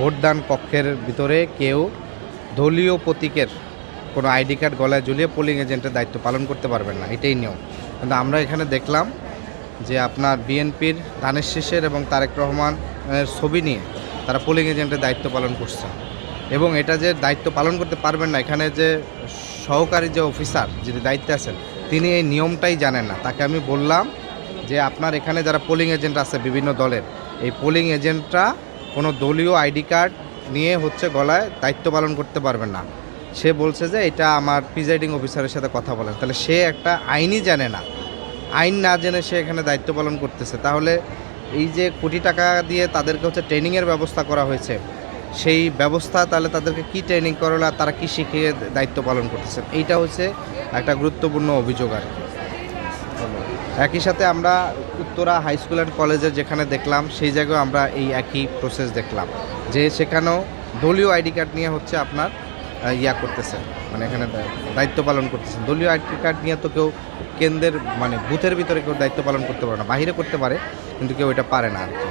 ভোটদান কক্ষের ভিতরে কেউ দলীয় প্রতীকের কোনো আইডি কার্ড গলায় ঝুলিয়ে পোলিং এজেন্টের দায়িত্ব পালন করতে পারবেন না, এটাই নিয়ম। কিন্তু আমরা এখানে দেখলাম যে আপনার বিএনপির ধানের শীষের এবং তারেক রহমানের ছবি নিয়ে তারা পোলিং এজেন্টের দায়িত্ব পালন করছে। এবং এটা যে দায়িত্ব পালন করতে পারবেন না, এখানে যে সহকারী যে অফিসার যিনি দায়িত্বে আছেন তিনি এই নিয়মটাই জানেন না। তাকে আমি বললাম যে আপনার এখানে যারা পোলিং এজেন্ট আছে বিভিন্ন দলের, এই পোলিং এজেন্টরা কোনো দলীয় আইডি কার্ড নিয়ে গলায় দায়িত্ব পালন করতে পারবেন না। সে বলছে যে এটা আমার প্রিজাইডিং অফিসারের সাথে কথা বলেন। তাহলে সে একটা আইনই জানে না, আইন না জেনে সে এখানে দায়িত্ব পালন করতেছে। তাহলে এই যে কোটি টাকা দিয়ে তাদেরকে ট্রেনিংয়ের ব্যবস্থা করা হয়েছে, সেই ব্যবস্থা তাহলে তাদেরকে কি ট্রেনিং করলে তারা কি শিখিয়ে দায়িত্ব পালন করতেছে, এইটা একটা গুরুত্বপূর্ণ অভিযোগ আর কি। একই সাথে আমরা উত্তরা হাই স্কুল অ্যান্ড কলেজের যেখানে দেখলাম, সেই জায়গায় আমরা এই একই প্রসেস দেখলাম যে সেখানেও দলীয় আইডি কার্ড নিয়ে আপনার করতেছে, মানে এখানে দায়িত্ব পালন করতেছেন। দলীয় আইডি কার্ড নিয়ে তো কেউ কেন্দ্রের বুথের ভিতরে কেউ দায়িত্ব পালন করতে পারে না, বাহিরে করতে পারে কিন্তু কেউ এটা পারে না আর কি।